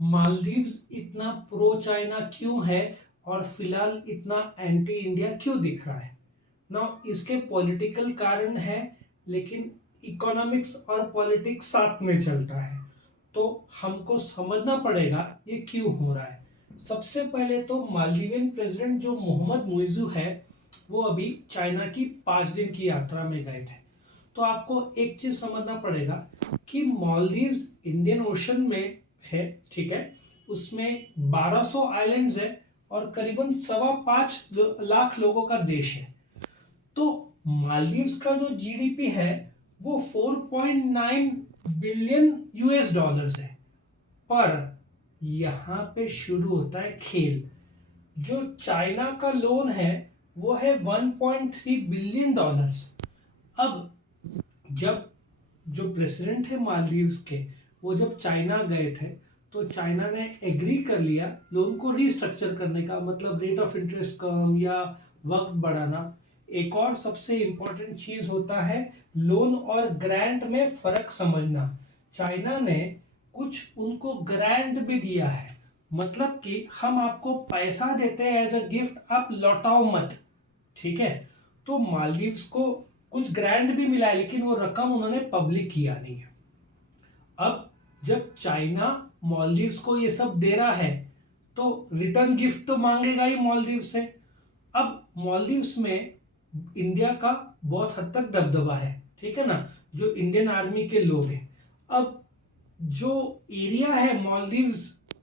मालदीव्स इतना pro China क्यों है और फिलहाल इतना एंटी इंडिया क्यों दिख रहा है ना। इसके पॉलिटिकल कारण है, लेकिन इकोनॉमिक्स और पॉलिटिक्स साथ में चलता है, तो हमको समझना पड़ेगा ये क्यों हो रहा है। सबसे पहले तो मालदीवियन प्रेसिडेंट जो मोहम्मद मुइज़ू है, वो अभी चाइना की 5 दिन की यात्रा में गए थे। तो आपको एक चीज समझना पड़ेगा कि मालदीव्स इंडियन ओशन में है, ठीक है। उसमें 1200 आइलैंड्स है और करीबन 5.25 लाख लोगों का देश है। तो मालदीव्स का जो जीडीपी है वो 4.9 बिलियन यूएस डॉलर्स है। पर यहाँ पे शुरू होता है खेल। जो चाइना का लोन है वो है 1.3 बिलियन डॉलर्स। अब जब जो प्रेसिडेंट है मालदीव्स के, वो जब चाइना गए थे तो चाइना ने एग्री कर लिया लोन को रीस्ट्रक्चर करने का, मतलब रेट ऑफ इंटरेस्ट कम या वक्त बढ़ाना। एक और सबसे इंपॉर्टेंट चीज होता है लोन और ग्रांट में फर्क समझना। चाइना ने कुछ उनको ग्रांट भी दिया है, मतलब कि हम आपको पैसा देते हैं एज अ गिफ्ट, आप लौटाओ मत, ठीक है। तो मालदीव्स को कुछ ग्रांट भी मिला है, लेकिन वो रकम उन्होंने पब्लिक किया नहीं है। अब जब चाइना मालदीव्स को ये सब दे रहा है तो रिटर्न गिफ्ट तो मांगेगा ही मालदीव से। अब मालदीव्स में इंडिया का बहुत हद तक दबदबा है, ठीक है ना, जो इंडियन आर्मी के लोग हैं। अब जो एरिया है मालदीव्स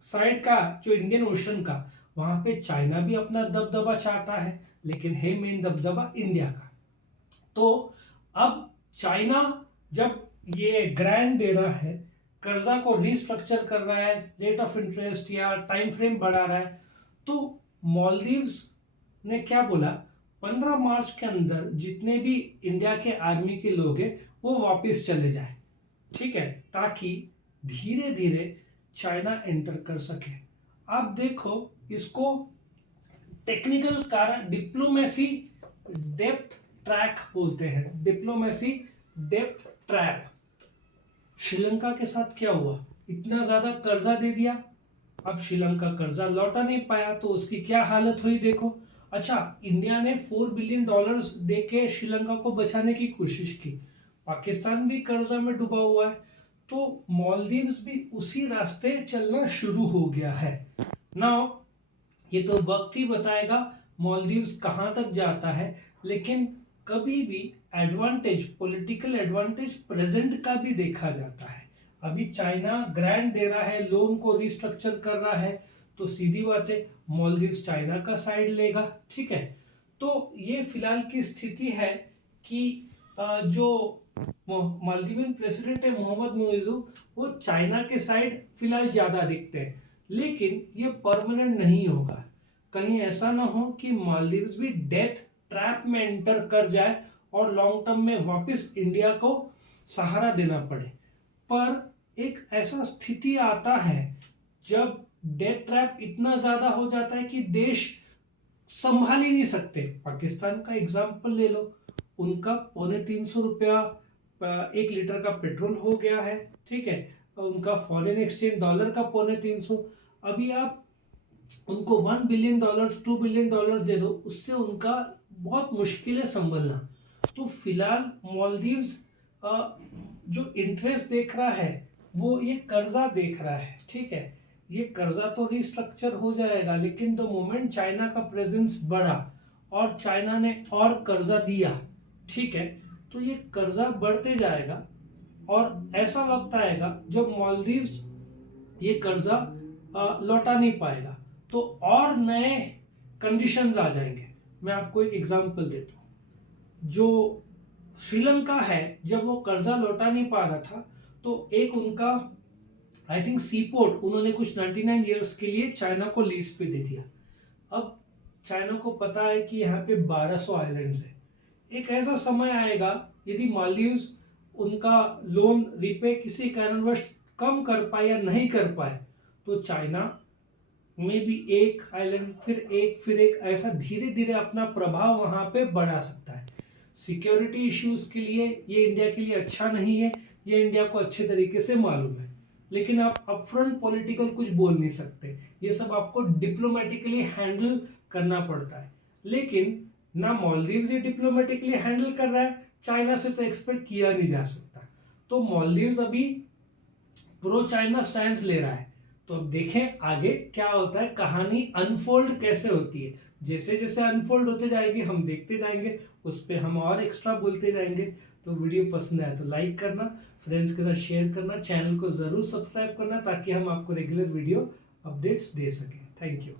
साइड का, जो इंडियन ओशन का, वहां पे चाइना भी अपना दबदबा चाहता है, लेकिन है मेन दबदबा इंडिया का। तो अब चाइना जब ये ग्रांट दे रहा है, कर्जा को रीस्ट्रक्चर कर रहा है, रेट ऑफ इंटरेस्ट या टाइम फ्रेम बढ़ा रहा है, तो मालदीव्स ने क्या बोला, 15 मार्च के अंदर जितने भी इंडिया के आर्मी के लोग हैं वो वापस चले जाए, ठीक है, ताकि धीरे धीरे चाइना एंटर कर सके। आप देखो इसको टेक्निकल कारण डिप्लोमेसी डेप्थ ट्रैक बोलते हैं, डिप्लोमेसी डेप्थ ट्रैप। श्रीलंका के साथ क्या हुआ, इतना ज्यादा कर्जा दे दिया, अब श्रीलंका कर्जा लौटा नहीं पाया तो उसकी क्या हालत हुई देखो। अच्छा, इंडिया ने 4 बिलियन डॉलर्स दे के श्रीलंका को बचाने की कोशिश की, पाकिस्तान भी कर्जा में डूबा हुआ है, तो मालदीव्स भी उसी रास्ते चलना शुरू हो गया है। नाउ ये तो वक्त ही बताएगा मालदीव्स कहां तक जाता है, लेकिन कभी भी एडवांटेज, पॉलिटिकल एडवांटेज प्रेजेंट का भी देखा जाता है। अभी चाइना ग्रांट दे रहा है, लोन को रिस्ट्रक्चर कर रहा है, तो सीधी बात है मालदीव्स चाइना का साइड लेगा, ठीक है। तो ये फिलहाल की स्थिति है कि जो मालदीवियन प्रेसिडेंट है मोहम्मद मुइज़ू, वो चाइना के साइड फिलहाल ज्यादा दिखते हैं, लेकिन ये परमानेंट नहीं होगा। कहीं ऐसा ना हो कि मालदीव्स भी डेथ ट्रैप में एंटर कर जाए और लॉन्ग टर्म में वापस इंडिया को सहारा देना पड़े। पर एक ऐसा स्थिति आता है जब डेथ ट्रैप इतना ज्यादा हो जाता है कि देश संभाल ही नहीं सकते। पाकिस्तान का एग्जाम्पल ले लो, उनका 350 रुपया 1 लीटर का पेट्रोल हो गया है, ठीक है। उनका फॉरेन एक्सचेंज डॉलर का 350। अभी आप उनको 1 बिलियन डॉलर्स 2 बिलियन डॉलर्स दे दो, उससे उनका बहुत मुश्किल है संभलना। तो फिलहाल मालदीव्स जो इंटरेस्ट देख रहा है वो ये कर्जा देख रहा है, ठीक है। ये कर्जा तो रिस्ट्रक्चर हो जाएगा, लेकिन द मोमेंट चाइना का प्रेजेंस बढ़ा और चाइना ने और कर्जा दिया, ठीक है, तो ये कर्जा बढ़ते जाएगा और ऐसा वक्त आएगा जब मालदीव्स ये कर्जा लौटा नहीं पाएगा, तो और नए कंडीशन आ जाएंगे। मैं आपको एक एग्जांपल देता हूँ। जो श्रीलंका है, जब वो कर्जा लौटा नहीं पा रहा था, तो एक उनका आई थिंक सी पोर्ट उन्होंने कुछ 99 ईयर्स के लिए चाइना को लीज पे दे दिया। अब चाइना को पता है कि यहाँ पे 1200 आइलैंड्स है। एक ऐसा समय आएगा यदि मालदीव्स उनका लोन रिपे किसी कारणवश कम कर पाए या नहीं कर पाए, तो चाइना में भी एक आइलैंड फिर एक ऐसा धीरे धीरे अपना प्रभाव वहां पे बढ़ा सकता है। सिक्योरिटी इश्यूज के लिए ये इंडिया के लिए अच्छा नहीं है, ये इंडिया को अच्छे तरीके से मालूम है, लेकिन आप अपफ्रंट पॉलिटिकल कुछ बोल नहीं सकते, ये सब आपको डिप्लोमेटिकली हैंडल करना पड़ता है। लेकिन ना मालदीव्स ये डिप्लोमेटिकली हैंडल कर रहा है, चाइना से तो एक्सपेक्ट किया नहीं जा सकता। तो मालदीव्स अभी प्रो चाइना स्टैंड ले रहा है। तो अब देखें आगे क्या होता है, कहानी अनफोल्ड कैसे होती है। जैसे जैसे अनफोल्ड होते जाएंगे हम देखते जाएंगे, उस पर हम और एक्स्ट्रा बोलते जाएंगे। तो वीडियो पसंद आए तो लाइक करना, फ्रेंड्स के साथ शेयर करना, चैनल को जरूर सब्सक्राइब करना ताकि हम आपको रेगुलर वीडियो अपडेट्स दे सकें। Thank you.